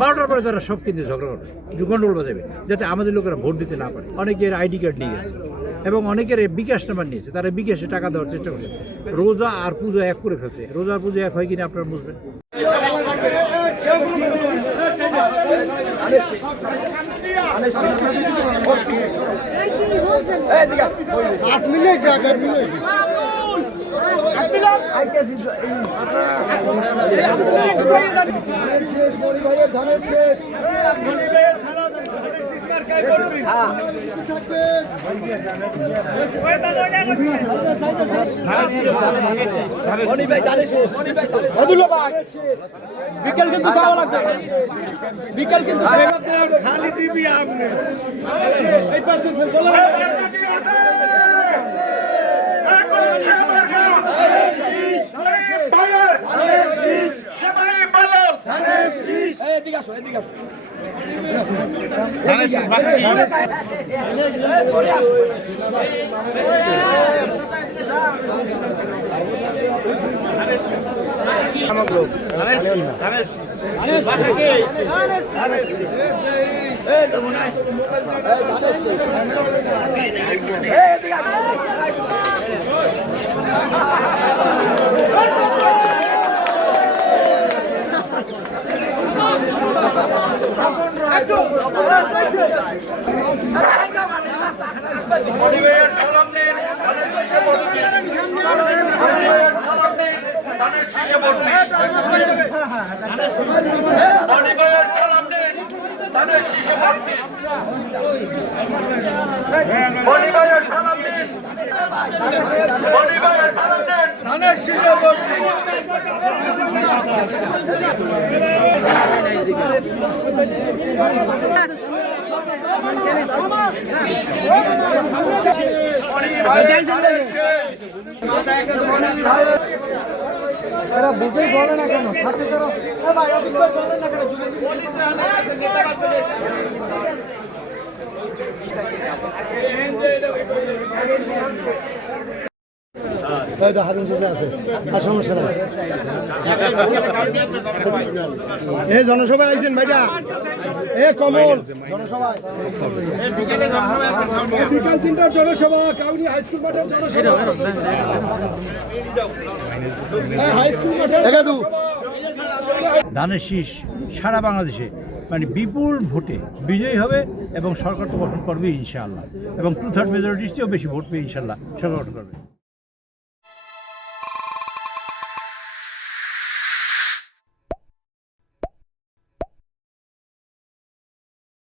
12টার পরে তারা সব কিনতে ঝগড়া করবে, একটু গন্ডগোল বাজাবে, যাতে আমাদের লোকেরা ভোট দিতে না পারে। অনেকের আইডি কার্ড নিয়ে গেছে এবং অনেকের বিকাশ নাম্বার নিয়েছে, তারা বিকাশে টাকা দেওয়ার চেষ্টা করছে। রোজা আর পুজো এক করে ফেলছে। রোজা পুজো এক হয় কিনা আপনারা বুঝবেন। বিকেল কিন্তু খাওয়া লাগবে, বিকেল কিন্তু খালি দিবি আপনি এরা বুঝেই বলে না কেন, সাথে তারা বলে না কেন। জনসভায় আইছেন ভাইটা, কমল জনসভায় বিকাল 3টার জনসভা, কাউনি হাইস্কুল মাঠের জনসভা, হাইস্কুল মাঠের। ধানের শীষ সারা বাংলাদেশে মানে বিপুল ভোটে বিজয়ী হবে এবং সরকার তো গঠন করবে ইনশাআল্লাহ, এবং 2/3 মেজরিটির চেয়েও বেশি ভোট পেয়ে ইনশাআল্লাহ সরকার গঠন করবে।